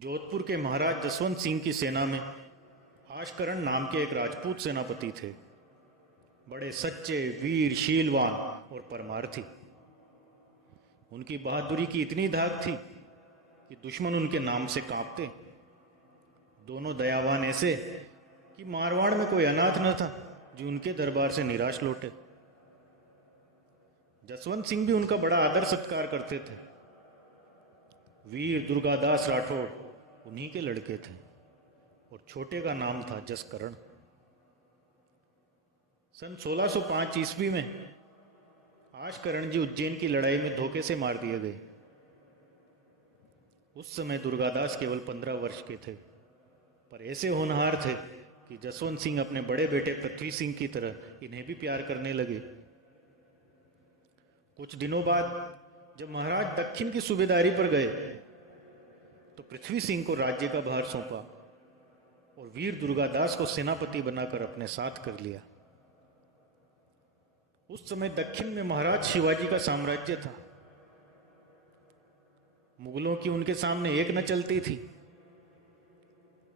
जोधपुर के महाराज जसवंत सिंह की सेना में आशकरण नाम के एक राजपूत सेनापति थे। बड़े सच्चे, वीर, शीलवान और परमार्थी। उनकी बहादुरी की इतनी धाक थी कि दुश्मन उनके नाम से कांपते। दोनों दयावान ऐसे कि मारवाड़ में कोई अनाथ न था जो उनके दरबार से निराश लौटे। जसवंत सिंह भी उनका बड़ा आदर सत्कार करते थे। वीर दुर्गादास राठौड़ उन्हीं के लड़के थे और छोटे का नाम था जसकरण। सन 1605 ईस्वी में आशकरण जी उज्जैन की लड़ाई में धोखे से मार दिए गए। उस समय दुर्गादास केवल 15 वर्ष के थे, पर ऐसे होनहार थे कि जसवंत सिंह अपने बड़े बेटे पृथ्वी सिंह की तरह इन्हें भी प्यार करने लगे। कुछ दिनों बाद जब महाराज दक्षिण की सूबेदारी पर गए तो पृथ्वी सिंह को राज्य का भार सौंपा और वीर दुर्गादास को सेनापति बनाकर अपने साथ कर लिया। उस समय दक्षिण में महाराज शिवाजी का साम्राज्य था। मुगलों की उनके सामने एक न चलती थी,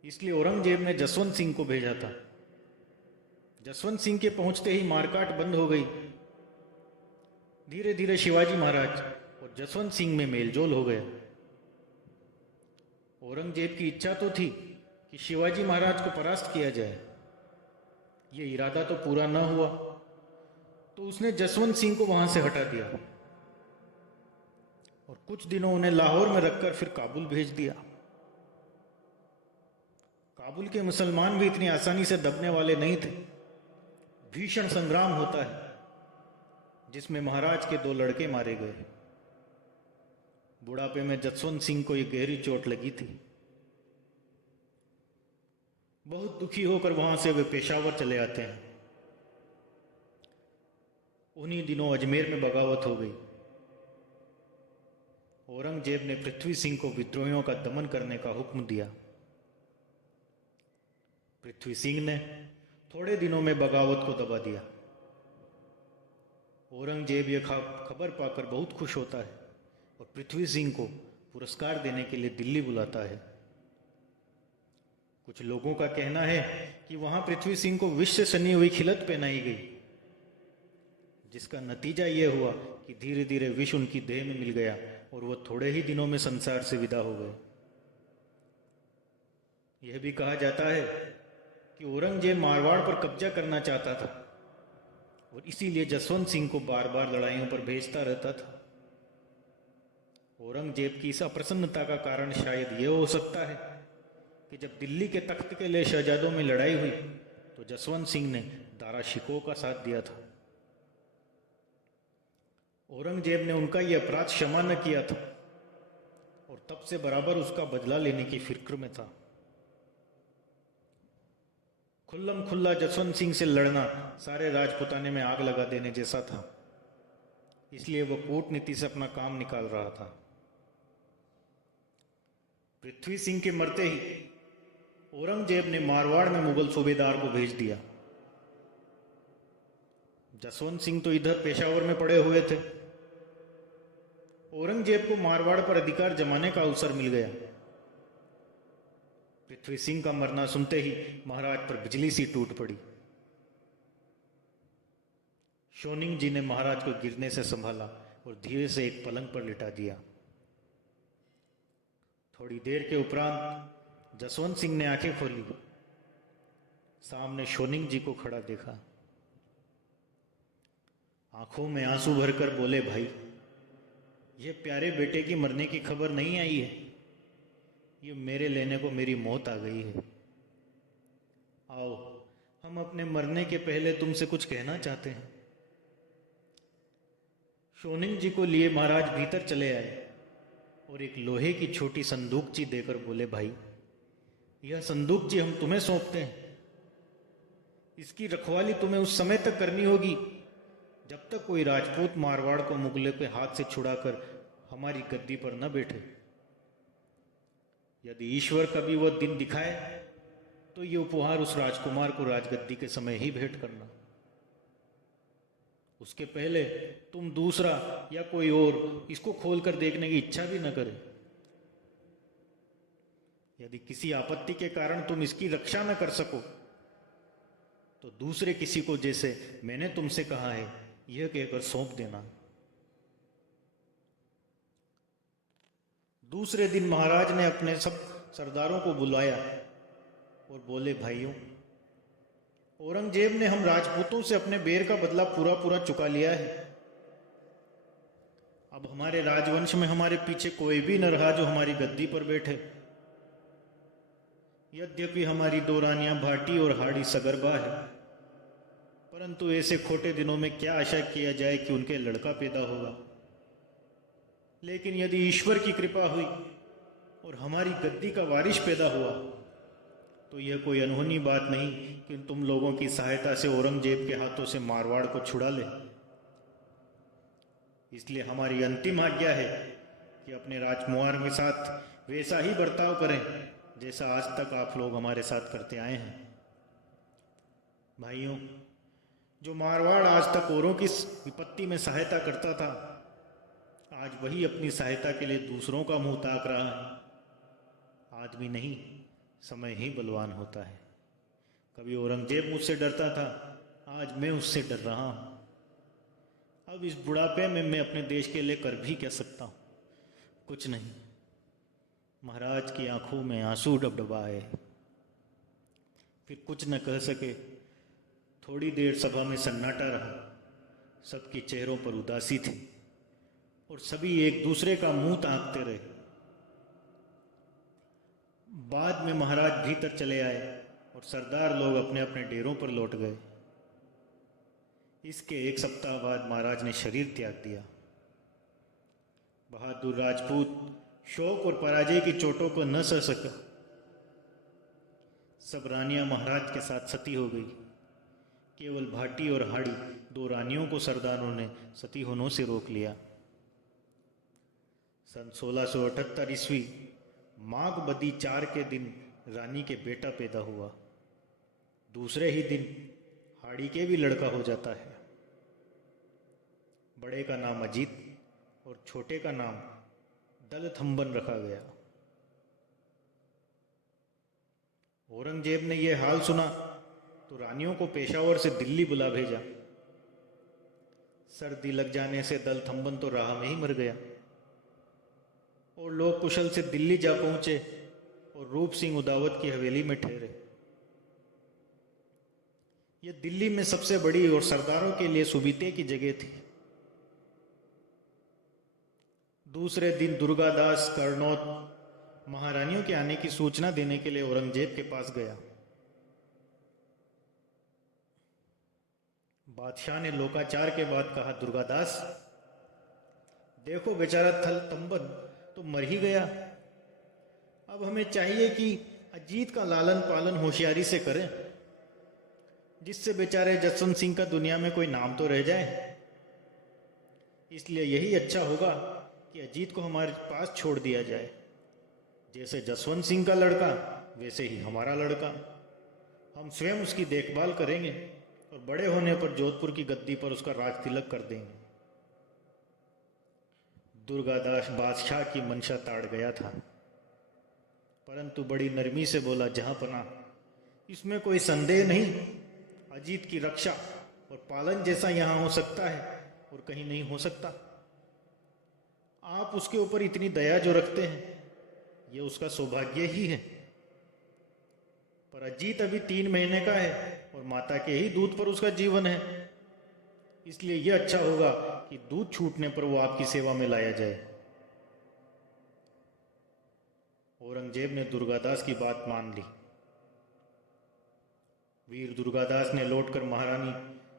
इसलिए औरंगजेब ने जसवंत सिंह को भेजा था। जसवंत सिंह के पहुंचते ही मारकाट बंद हो गई। धीरे धीरे शिवाजी महाराज और जसवंत सिंह में मेलजोल हो गया। औरंगजेब की इच्छा तो थी कि शिवाजी महाराज को परास्त किया जाए। ये इरादा तो पूरा न हुआ तो उसने जसवंत सिंह को वहां से हटा दिया और कुछ दिनों उन्हें लाहौर में रखकर फिर काबुल भेज दिया। काबुल के मुसलमान भी इतनी आसानी से दबने वाले नहीं थे। भीषण संग्राम होता है जिसमें महाराज के 2 लड़के मारे गए। बुढ़ापे में जसवंत सिंह को एक गहरी चोट लगी थी। बहुत दुखी होकर वहां से वे पेशावर चले आते हैं। उन्हीं दिनों अजमेर में बगावत हो गई। औरंगजेब ने पृथ्वी सिंह को विद्रोहियों का दमन करने का हुक्म दिया। पृथ्वी सिंह ने थोड़े दिनों में बगावत को दबा दिया। औरंगजेब यह खबर पाकर बहुत खुश होता है और पृथ्वी सिंह को पुरस्कार देने के लिए दिल्ली बुलाता है। कुछ लोगों का कहना है कि वहां पृथ्वी सिंह को विष से सनी हुई खिलत पहनाई गई, जिसका नतीजा यह हुआ कि धीरे धीरे विष उनकी देह में मिल गया और वह थोड़े ही दिनों में संसार से विदा हो गए। यह भी कहा जाता है कि औरंगजेब मारवाड़ पर कब्जा करना चाहता था और इसीलिए जसवंत सिंह को बार बार लड़ाइयों पर भेजता रहता था। औरंगजेब की इस अप्रसन्नता का कारण शायद यह हो सकता है कि जब दिल्ली के तख्त के लिए शहजादों में लड़ाई हुई तो जसवंत सिंह ने दारा शिकोह का साथ दिया था। औरंगजेब ने उनका यह अपराध क्षमा न किया था और तब से बराबर उसका बदला लेने की फिक्र में था। खुल्लम खुल्ला जसवंत सिंह से लड़ना सारे राजपुताने में आग लगा देने जैसा था, इसलिए वह कूटनीति से अपना काम निकाल रहा था। पृथ्वी सिंह के मरते ही औरंगजेब ने मारवाड़ में मुगल सूबेदार को भेज दिया। जसवंत सिंह तो इधर पेशावर में पड़े हुए थे। औरंगजेब को मारवाड़ पर अधिकार जमाने का अवसर मिल गया। पृथ्वी सिंह का मरना सुनते ही महाराज पर बिजली सी टूट पड़ी। शोनिंग जी ने महाराज को गिरने से संभाला और धीरे से एक पलंग पर लिटा दिया। थोड़ी देर के उपरांत जसवंत सिंह ने आंखें खोली। सामने शोनिंग जी को खड़ा देखा। आंखों में आंसू भरकर बोले, भाई, ये प्यारे बेटे की मरने की खबर नहीं आई है। ये मेरे लेने को मेरी मौत आ गई है। आओ, हम अपने मरने के पहले तुमसे कुछ कहना चाहते हैं। शोनिंग जी को लिए महाराज भीतर चले आए और एक लोहे की छोटी संदूकची देकर बोले, भाई, यह संदूकची हम तुम्हें सौंपते हैं। इसकी रखवाली तुम्हें उस समय तक करनी होगी जब तक कोई राजपूत मारवाड़ को मुगलों के हाथ से छुड़ाकर हमारी गद्दी पर न बैठे। यदि ईश्वर कभी वह दिन दिखाए तो ये उपहार उस राजकुमार को राजगद्दी के समय ही भेंट करना। उसके पहले तुम दूसरा या कोई और इसको खोलकर देखने की इच्छा भी न करे। यदि किसी आपत्ति के कारण तुम इसकी रक्षा न कर सको तो दूसरे किसी को जैसे मैंने तुमसे कहा है यह कहकर सौंप देना। दूसरे दिन महाराज ने अपने सब सरदारों को बुलाया और बोले, भाइयों, औरंगजेब ने हम राजपूतों से अपने बेर का बदला पूरा पूरा चुका लिया है। अब हमारे राजवंश में हमारे पीछे कोई भी न रहा जो हमारी गद्दी पर बैठे। यद्यपि हमारी दो रानियां भाटी और हाड़ी सगर्भा है, परंतु ऐसे खोटे दिनों में क्या आशा किया जाए कि उनके लड़का पैदा होगा। लेकिन यदि ईश्वर की कृपा हुई और हमारी गद्दी का वारिश पैदा हुआ तो यह कोई अनहोनी बात नहीं कि तुम लोगों की सहायता से औरंगजेब के हाथों से मारवाड़ को छुड़ा ले। इसलिए हमारी अंतिम आज्ञा है कि अपने राजकुमार के साथ वैसा ही बर्ताव करें जैसा आज तक आप लोग हमारे साथ करते आए हैं। भाइयों, जो मारवाड़ आज तक औरों की विपत्ति में सहायता करता था, आज वही अपनी सहायता के लिए दूसरों का मुंह ताक रहा है। आदमी नहीं, समय ही बलवान होता है। कभी औरंगजेब मुझसे डरता था, आज मैं उससे डर रहा हूं। अब इस बुढ़ापे में मैं अपने देश के लिए कर भी क्या सकता हूं? कुछ नहीं। महाराज की आंखों में आंसू डबडबाए, फिर कुछ न कह सके। थोड़ी देर सभा में सन्नाटा रहा। सबके चेहरों पर उदासी थी और सभी एक दूसरे का मुंह ताकते रहे। बाद में महाराज भीतर चले आए और सरदार लोग अपने अपने डेरों पर लौट गए। इसके एक सप्ताह बाद महाराज ने शरीर त्याग दिया। बहादुर राजपूत शोक और पराजय की चोटों को न सह सका। सब रानियां महाराज के साथ सती हो गई। केवल भाटी और हाड़ी, दो रानियों को सरदारों ने सती होने से रोक लिया। सन 1678 ईस्वी माघ बदी 4 के दिन रानी के बेटा पैदा हुआ। दूसरे ही दिन हाड़ी के भी लड़का हो जाता है। बड़े का नाम अजीत और छोटे का नाम दलथंबन रखा गया। औरंगजेब ने यह हाल सुना तो रानियों को पेशावर से दिल्ली बुला भेजा। सर्दी लग जाने से दलथंबन तो राह में ही मर गया और लोग कुशल से दिल्ली जा पहुंचे और रूप सिंह उदावत की हवेली में ठहरे। यह दिल्ली में सबसे बड़ी और सरदारों के लिए सुविधे की जगह थी। दूसरे दिन दुर्गादास कर्नौत महारानियों के आने की सूचना देने के लिए औरंगजेब के पास गया। बादशाह ने लोकाचार के बाद कहा, दुर्गादास, देखो बेचारा दलथंबन तो मर ही गया। अब हमें चाहिए कि अजीत का लालन पालन होशियारी से करें, जिससे बेचारे जसवंत सिंह का दुनिया में कोई नाम तो रह जाए। इसलिए यही अच्छा होगा कि अजीत को हमारे पास छोड़ दिया जाए। जैसे जसवंत सिंह का लड़का वैसे ही हमारा लड़का। हम स्वयं उसकी देखभाल करेंगे और बड़े होने पर जोधपुर की गद्दी पर उसका राज तिलक कर देंगे। दुर्गादास बादशाह की मंशा ताड़ गया था, परंतु बड़ी नरमी से बोला, जहांपना, इसमें कोई संदेह नहीं। अजीत की रक्षा और पालन जैसा यहां हो सकता है और कहीं नहीं हो सकता। आप उसके ऊपर इतनी दया जो रखते हैं, यह उसका सौभाग्य ही है। पर अजीत अभी 3 महीने का है और माता के ही दूध पर उसका जीवन है। इसलिए यह अच्छा होगा कि दूध छूटने पर वो आपकी सेवा में लाया जाए। औरंगजेब ने दुर्गादास की बात मान ली। वीर दुर्गादास ने लौटकर महारानी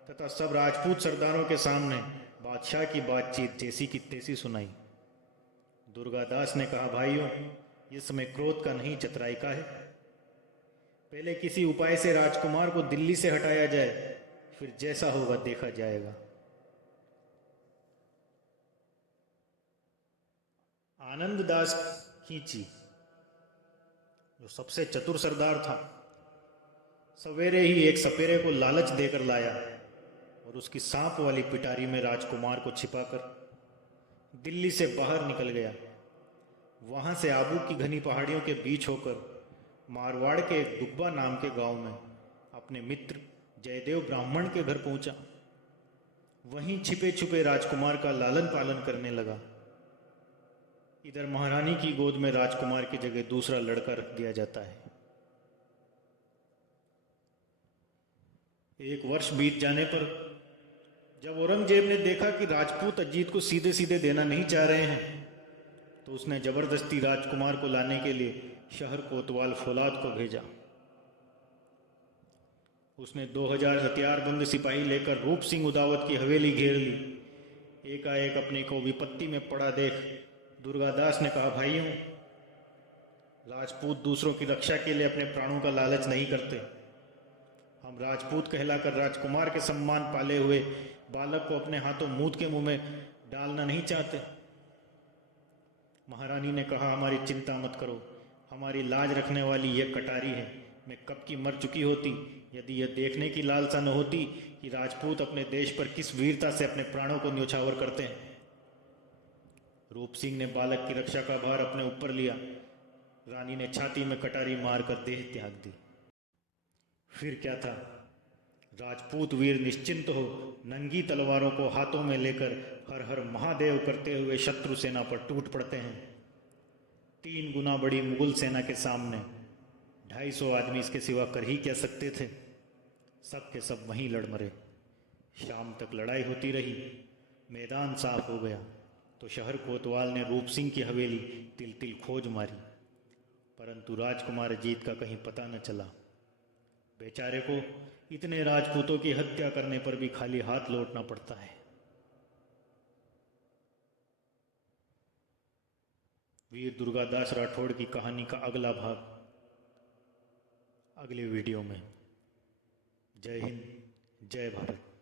तथा सब राजपूत सरदारों के सामने बादशाह की बातचीत जैसी की तैसी सुनाई। दुर्गादास ने कहा, भाइयों, यह समय क्रोध का नहीं, चतुराई का है। पहले किसी उपाय से राजकुमार को दिल्ली से हटाया जाए, फिर जैसा होगा देखा जाएगा। आनंददास खींची, जो सबसे चतुर सरदार था, सवेरे ही एक सपेरे को लालच देकर लाया और उसकी सांप वाली पिटारी में राजकुमार को छिपाकर दिल्ली से बाहर निकल गया। वहां से आबू की घनी पहाड़ियों के बीच होकर मारवाड़ के एक दुब्बा नाम के गांव में अपने मित्र जयदेव ब्राह्मण के घर पहुंचा। वहीं छिपे छुपे राजकुमार का लालन पालन करने लगा। इधर महारानी की गोद में राजकुमार की जगह दूसरा लड़का रख दिया जाता है। एक वर्ष बीत जाने पर जब औरंगजेब ने देखा कि राजपूत अजीत को सीधे सीधे देना नहीं चाह रहे हैं, तो उसने जबरदस्ती राजकुमार को लाने के लिए शहर कोतवाल फौलाद को भेजा। उसने 2000 हथियारबंद सिपाही लेकर रूप सिंह उदावत की हवेली घेर ली। एकाएक अपने को विपत्ति में पड़ा देख दुर्गादास ने कहा, भाइयों, राजपूत दूसरों की रक्षा के लिए अपने प्राणों का लालच नहीं करते। हम राजपूत कहलाकर राजकुमार के सम्मान पाले हुए बालक को अपने हाथों मूत के मुंह में डालना नहीं चाहते। महारानी ने कहा, हमारी चिंता मत करो, हमारी लाज रखने वाली यह कटारी है। मैं कब की मर चुकी होती यदि यह देखने की लालसा न होती कि राजपूत अपने देश पर किस वीरता से अपने प्राणों को न्योछावर करते हैं। रूप सिंह ने बालक की रक्षा का भार अपने ऊपर लिया। रानी ने छाती में कटारी मारकर देह त्याग दी। फिर क्या था, राजपूत वीर निश्चिंत हो नंगी तलवारों को हाथों में लेकर हर हर महादेव करते हुए शत्रु सेना पर टूट पड़ते हैं। 3 गुना बड़ी मुगल सेना के सामने 250 आदमी इसके सिवा कर ही क्या सकते थे। सब के सब वहीं लड़ मरे। शाम तक लड़ाई होती रही। मैदान साफ हो गया तो शहर कोतवाल ने रूप सिंह की हवेली तिल तिल खोज मारी, परंतु राजकुमार अजीत का कहीं पता न चला। बेचारे को इतने राजपूतों की हत्या करने पर भी खाली हाथ लौटना पड़ता है। वीर दुर्गादास राठौड़ की कहानी का अगला भाग अगले वीडियो में। जय हिंद, जय भारत।